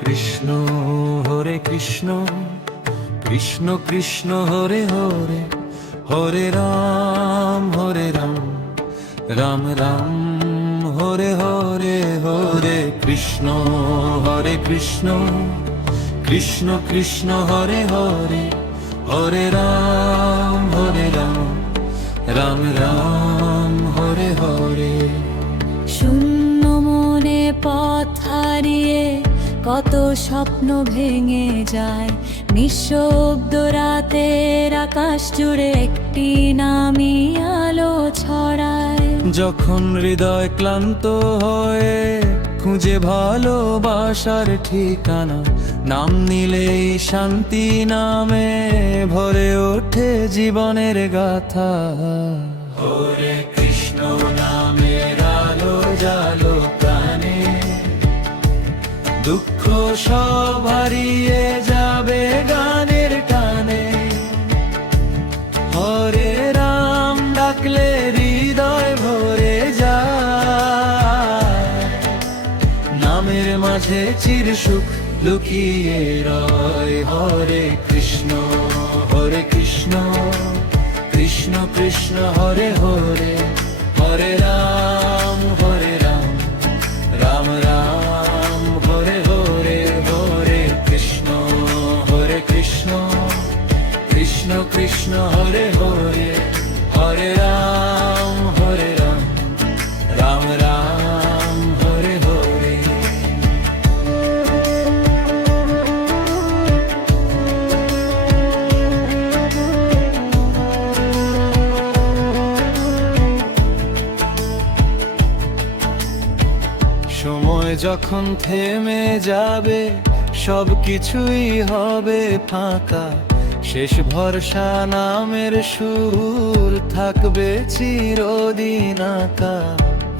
কৃষ্ণ হরে কৃষ্ণ কৃষ্ণ কৃষ্ণ হরে হরে হরে রাম রাম রাম হরে হরে হরে কৃষ্ণ হরে কৃষ্ণ কৃষ্ণ কৃষ্ণ হরে হরে হরে রাম রাম রাম হরে হরে। শূন্য মনে পথ হারিয়ে কত স্বপ্ন ভেঙে যায়, নিঃশব্দ রাতের আকাশ জুড়ে একটি নামই আলো ছড়ায়। যখন হৃদয় ক্লান্ত হয়ে খুঁজে ভালোবাসার ঠিকানা, নাম নিলেই শান্তি নামে ভরে ওঠে জীবনের গাথা। হরে কৃষ্ণ নামের আলো জালো প্রাণে, দুঃখ সব হারিয়ে যাবে গানের টানে। হরে রাম ডাকলে হৃদয় ভরে যায়, নামের মাঝে চির সুখ লুকিয়ে রয়। হরে কৃষ্ণ কৃষ্ণ কৃষ্ণ হরে হরে হরে রাম রাম রাম হরে হরে হরে কৃষ্ণ কৃষ্ণ কৃষ্ণ হরে হরে হরে রাম রাম রাম হরে হরে। সময় যখন থেমে যাবে, সব কিছুই হবে ফাঁকা, শেষ ভরসা নামের সুর থাকবে চিরদিন আঁকা।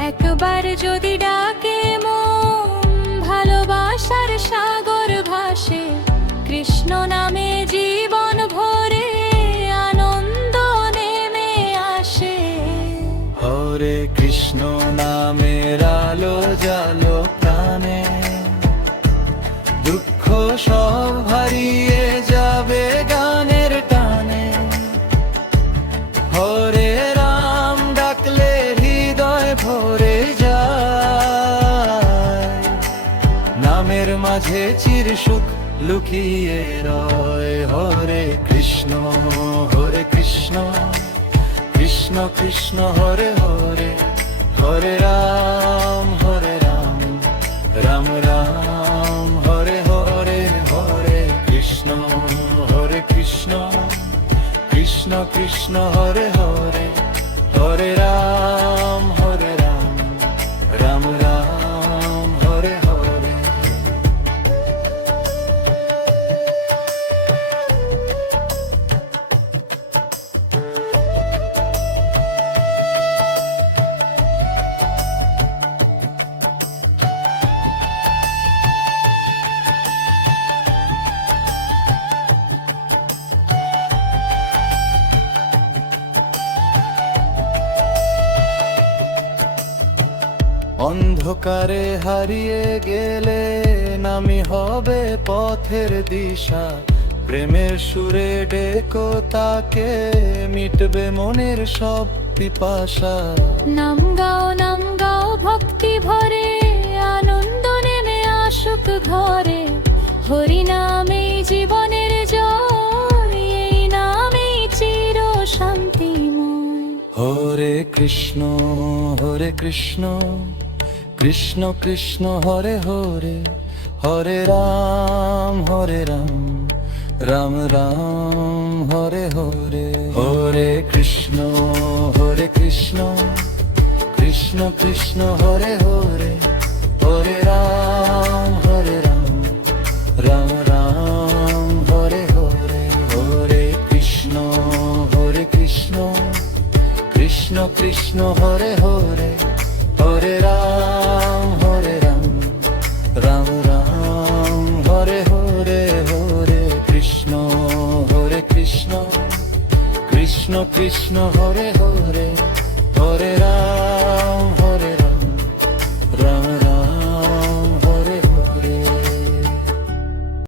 একবার যদি ডাকে মন, ভালোবাসার সাগর ভাসে, কৃষ্ণ নামে জীবন ভরে আনন্দ নেমে আসে। হরে কৃষ্ণ নামের আলো জালো প্রাণে, দুঃখ সব হারিয়ে যাবে গানের টানে। হরে রাম ডাকলে হৃদয় ভরে যায়, নামের মাঝে চির সুখ লুকিয়ে রয়। হরে কৃষ্ণ কৃষ্ণ কৃষ্ণ হরে হরে হরে রাম রাম রাম হরে হরে হরে কৃষ্ণ কৃষ্ণ কৃষ্ণ হরে হরে হরে রাম রাম রাম হরে হরে। অন্ধকারে হারিয়ে গেলে নামি হবে পথের দিশা, প্রেমের সুরে ডেকো তাকে মিটবে মনের সব পিপাসা। নাম গাও ভক্তি ভরে, আনন্দ নেমে আসুক ঘরে। হরি নামে জীবনের জয়, এই নামে চির শান্তিময়। হরে কৃষ্ণ কৃষ্ণ কৃষ্ণ হরে হরে হরে রাম রাম রাম হরে হরে হরে কৃষ্ণ কৃষ্ণ কৃষ্ণ হরে হরে হরে রাম রাম রাম হরে হরে হরে কৃষ্ণ কৃষ্ণ কৃষ্ণ হরে হরে হরে রাম রাম রাম হরে হরে হরে কৃষ্ণ কৃষ্ণ কৃষ্ণ হরে হরে